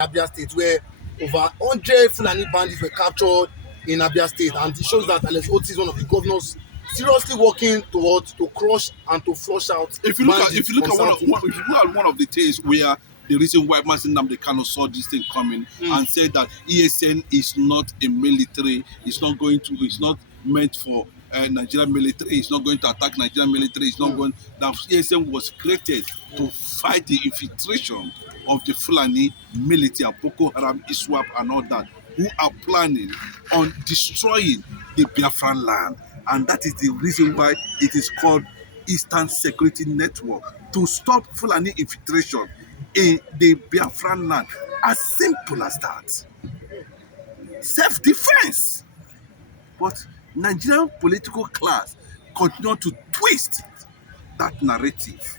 Abia State, where over 100 Fulani bandits were captured in Abia State, and it shows that Alex Oti is one of the governors seriously working towards to crush and to flush out. If you look at one of the things where the reason why Mazi Nnamdi Kanu saw this thing coming and said that ESN is not a military, it's not meant for Nigerian military, it's not going to attack Nigerian military, it's not going. That ESN was created to fight the infiltration of the Fulani military, Boko Haram, ISWAP, and all that, who are planning on destroying the Biafran land. And that is the reason why it is called Eastern Security Network, to stop Fulani infiltration in the Biafran land. As simple as that. Self-defense. But Nigerian political class continue to twist that narrative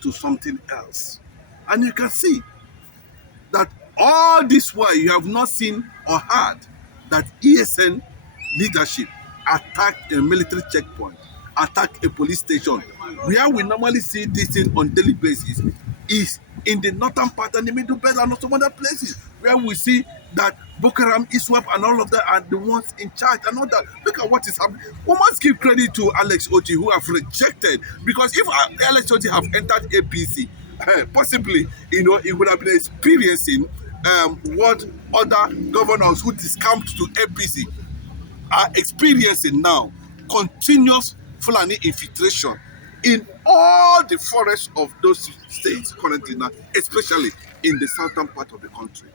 to something else. And you can see that all this while you have not seen or heard that ESN leadership attack a military checkpoint, attack a police station. Where we normally see this thing on daily basis is in the northern part and the middle belt and some other places where we see that Boko Haram, ISWAP, and all of that are the ones in charge and all that. Look at what is happening. We must give credit to Alex Oti, who have rejected, because if Alex Oti have entered APC, possibly, he would have been experiencing what other governors who discamped to APC are experiencing now. Continuous Fulani infiltration in all the forests of those states currently now, especially in the southern part of the country.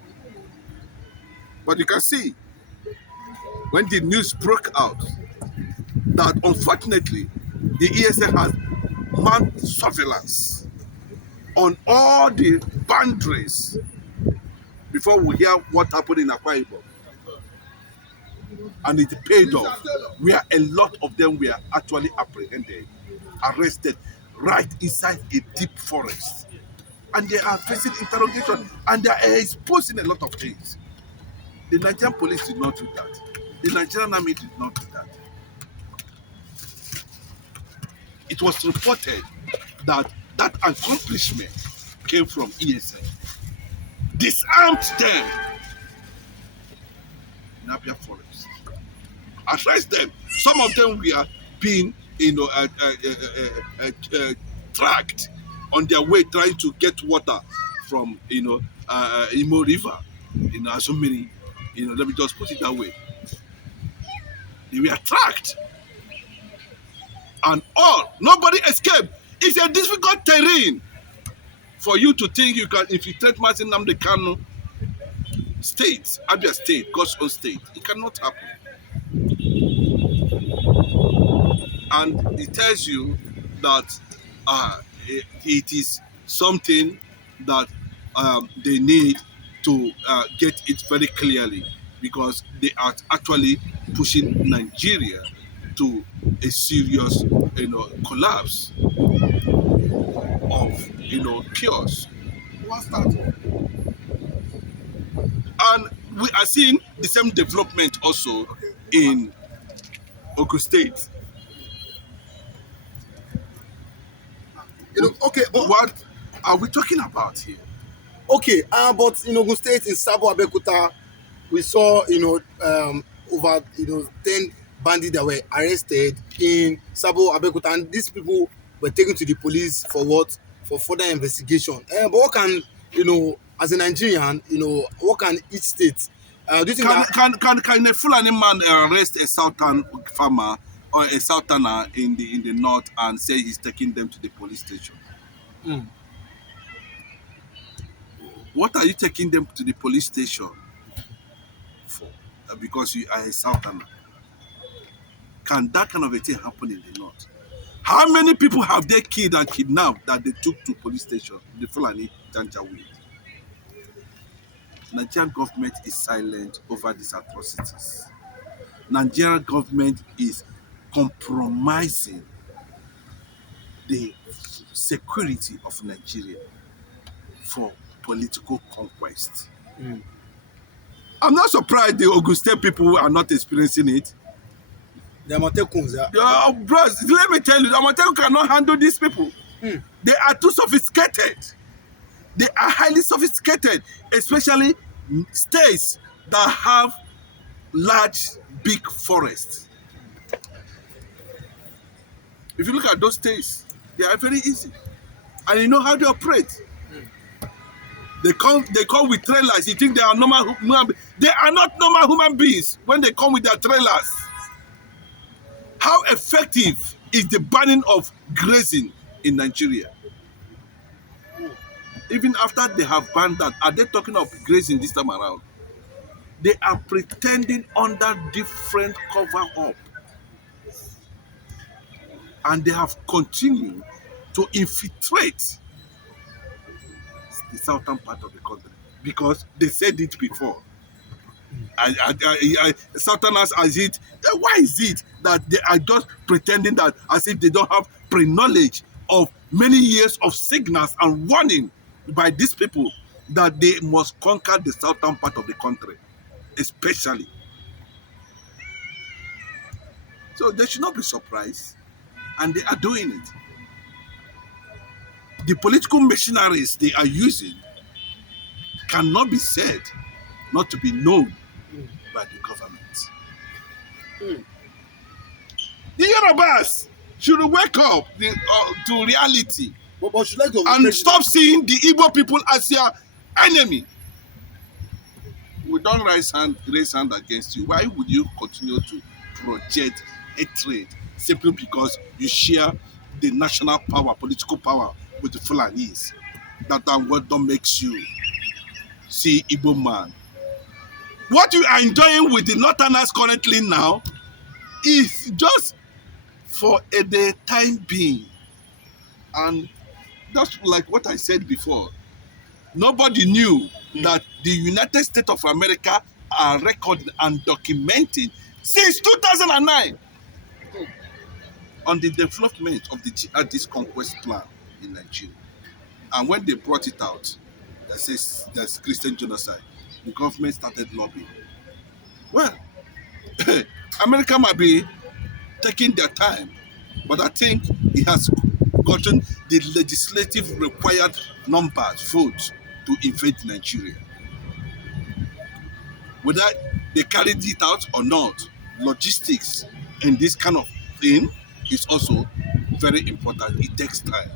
But you can see, when the news broke out, that unfortunately, the ESN has manned surveillance on all the boundaries before we hear what happened in Akwa Ibom. And it paid off, where a lot of them were actually apprehended, arrested, right inside a deep forest. And they are facing interrogation, and they are exposing a lot of things. The Nigerian police did not do that. The Nigerian army did not do that. It was reported that that accomplishment came from ESN. Disarmed them in Abia Forest. Arrest them. Some of them were being, tracked on their way trying to get water from, Imo River, Asumiri. Let me just put it that way. They were tracked. And nobody escaped. It's a difficult terrain for you to think you can infiltrate Mazi Nnamdi Kanu state, Abia State, God's own state. It cannot happen. And it tells you that it is something that they need to get it very clearly, because they are actually pushing Nigeria to a serious, collapse of, chaos. What's that? And we are seeing the same development also in Ogun State. What are we talking about here? Okay, but in Ogun State, in Sabo Abeokuta, we saw over 10 bandits that were arrested in Sabo Abeokuta, and these people were taken to the police for what? For further investigation. But what can as a Nigerian, what can each state do you think can a Fulani man arrest a southern farmer or a southerner in the north and say he's taking them to the police station? What are you taking them to the police station for? Because you are a southerner. Can that kind of a thing happen in the north? How many people have they killed and kidnapped that they took to police station? The Fulani Janjaweed. Nigerian government is silent over these atrocities. Nigerian government is compromising the security of Nigeria for political conquest. I'm not surprised the Ogun State people are not experiencing it. The Amatekun, bros, let me tell you, the Amatekun cannot handle these people. They are too sophisticated. They are highly sophisticated, especially states that have large, big forests. If you look at those states, they are very easy. And you know how they operate. They come with trailers. You think they are normal human beings. They are not normal human beings when they come with their trailers. How effective is the banning of grazing in Nigeria? Even after they have banned that, are they talking of grazing this time around? They are pretending under different cover up. And they have continued to infiltrate the southern part of the country because they said it before. Southerners as it, why is it that they are just pretending that as if they don't have pre-knowledge of many years of signals and warning by these people that they must conquer the southern part of the country, especially. So they should not be surprised, and they are doing it. The political machineries they are using cannot be said not to be known by the government. The Yorubas should wake up to reality But should let go and stop seeing the Igbo people as their enemy. We don't raise hand against you. Why would you continue to project hatred simply because you share the national power, political power with the Fulanis? That what don't makes you see Igbo man. What you are enjoying with the Northerners currently now is just for the time being. And that's like what I said before. Nobody knew that the United States of America are recording and documenting since 2009 on the development of the jihadist conquest plan in Nigeria. And when they brought it out, that says there's Christian genocide, the government started lobbying. Well, America might be taking their time, but I think it has gotten the legislative required numbers, votes, to invade Nigeria. Whether they carried it out or not, logistics in this kind of thing is also very important. It takes time.